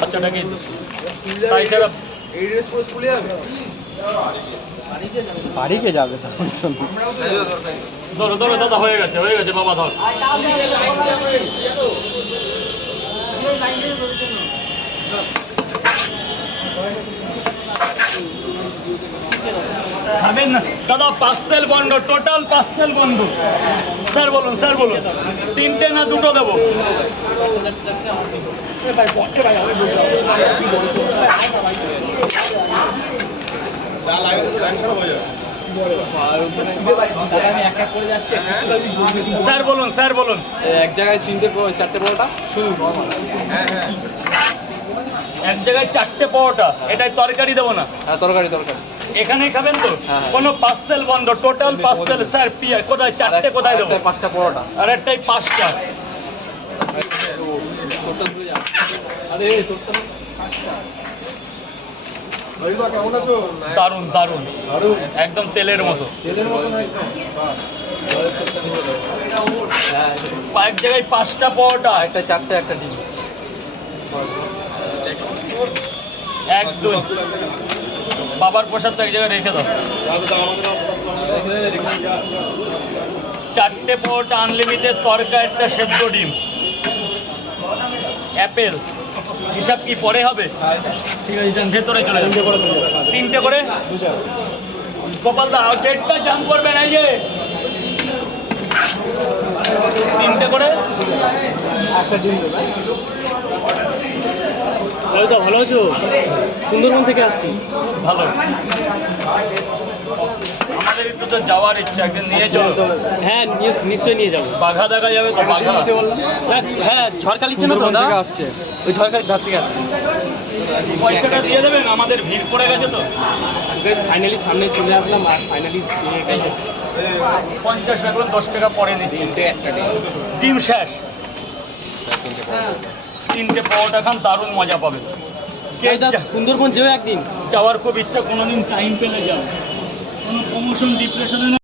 বাচ্চাটা কি তাছাড়া বাড়িকে যাবে ধরো ধরো দাদা, হয়ে গেছে বাবা, ধর। খাবেন না দাদা? পার্সেল বন্ধ, টোটাল পার্সেল বন্ধ। স্যার বলুন, তিনটে না দুটো দেবো? স্যার বলুন এক জায়গায় চারটে পরোটা শুধু এক জায়গায় 4টে পরোটা, এটাই তরকারি দেবো না? হ্যাঁ, তরকারি এখানেই খাবেন তো? কোনো পার্সেল বন্ধ, টোটাল পার্সেল। স্যার কোথায় 4টে, কোথায় দেবো? 5টা পরোটা আর একটাই 5টা। দারুন দারুন, একদম তেলের মতো। এক জায়গায় 5টা পরোটা, একটা 4টে, একটা ডিম। একদম বাবার প্রসাদ তো এক জায়গায় রেখে দাও। 4টে পরোটা, আনলিমিটেড তরকা, একটা সেদ্ধ ডিম, অ্যাপেল। হিসাব কি পরে হবে? ঠিক আছে, ভেতরে চলে যাবে। 3টে করে গোপাল দা, ডেটটা জাম করবেন। এই যে 3টে করে একটা ডিম দেবে। ভালো আছো? সুন্দরবন থেকে আসছি। ভালো, আমাদের একটু তো যাওয়ার ইচ্ছা, একদিন নিয়ে চলো। হ্যাঁ, নিশ্চয়ই নিয়ে যাবো। বাঘা দেখা যাবে তো? বাঘা, হ্যাঁ, ঝড়খালি চেনো তো? আসছে ওই ঝড়খালি ধার থেকে আসছে। পয়সাটা দিয়ে দেবেন, আমাদের ভিড় পড়ে গেছে তো। ফাইনালি সামনে চলে আসলাম, আর ফাইনালি 50 রাখবেন, 10 টাকা পরে নিচ্ছি। ডিম শেষ। 3টে পরোটা খান, দারুণ মজা পাবেন। সুন্দরবন যেও একদিন। যাওয়ার খুব ইচ্ছা, কোনোদিন টাইম পেলে যাও। কোনো প্রমোশন ডিপ্রেশনে